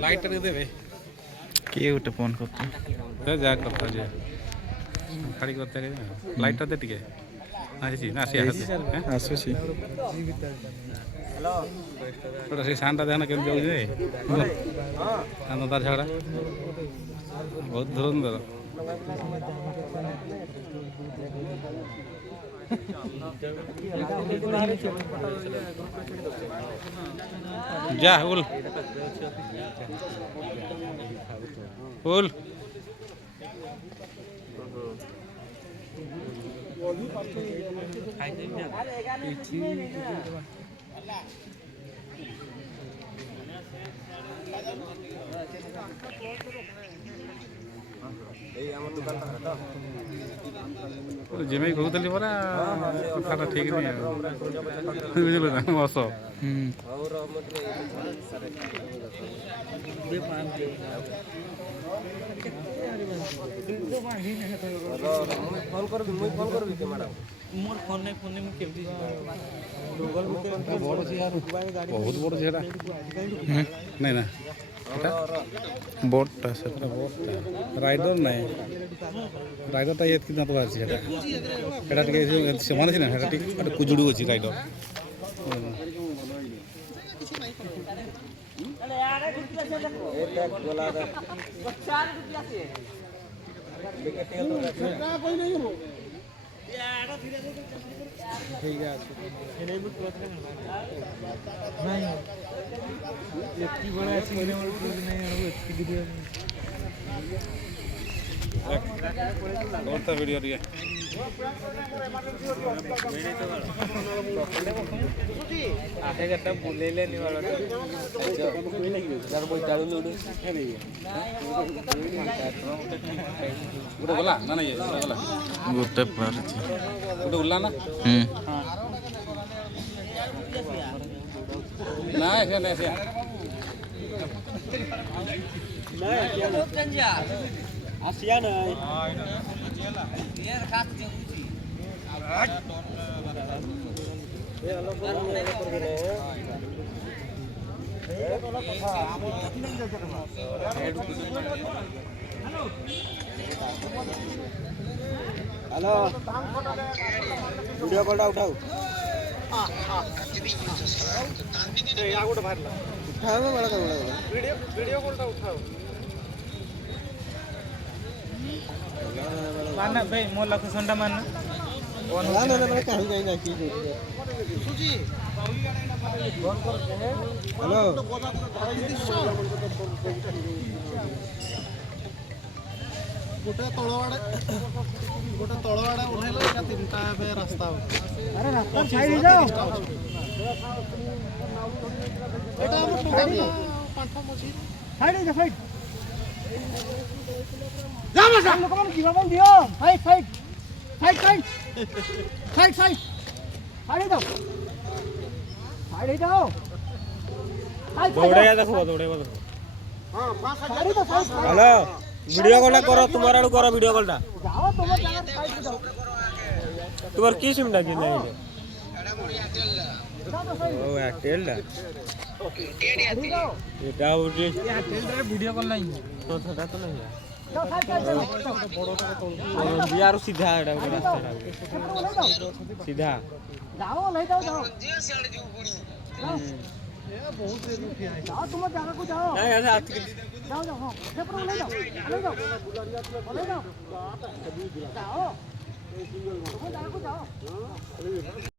light देवे किए गोटे फोन करते जा करता जे खाड़ी करते लाइट दे टिके आसी ना आसुची थोड़ा से शांता देखना केम जाऊ जे तार झगड़ा बहुत धुरंधर जा उल उल जिम्मे कहूली परा कथा ठीक नहीं बुझल ना बस फोन कर मैडम मोर फोन नहीं केमती बहुत बड़ झेड़ा नहीं ना बोटटा से राइडर नहीं राइडरटा ये कितना तो बात है एटा टिके समान छै ना एटा टिके कुजुडू अछि राइडर ठीक है इतनी बड़ा एक्सीडेंट नहीं है और तो वीडियो दिया आधे घंटा बोले लेने वाला यार कोई चालू नहीं गोटे गला ना ना ये गला गोटे पार गोटे उल्ला ना ना ऐसे ना ऐसे आसिया नहीं हेलो वीडियो कॉल उठाओ उठाओ बड़ा वीडियो कॉल उठाओ मानना भाई मोर लोकेशन टा मानना ना ना ना कहीं नहीं ना की सुजी हेलो गोटे तळवाडा ओल्हेला एका तीनटा बे रास्ता अरे रास्ता साइड जाओ एटा हम टोका पांचो मसी साइड जा साइड जा बसा लोक मन किबा बल दियो side side side side side side side जाओ साइड जाओ दौड़े देखो दौड़े हां पास साइड तो साइड हेलो वीडियो कॉल करो तुम्हारा आड़ू करो वीडियो कॉल जाओ तुम जाना साइड पे जाओ तुम्हार की सिम डाल दिले ओ एयरटेल दा এটা ওটি এয়ারটেল রে ভিডিও কল নাই তো সেটা তো নাই যাও সাইড বড় বিয়ার সিধা এটা রাস্তা सीधा जाओ ले जाओ जे साइड जो बुड़ी ए बहुत से लोग है जाओ तुम जगह को जाओ नहीं ऐसे हाथ जाओ जाओ हां से पर ले जाओ ले जाओ जाओ तुम जगह को जाओ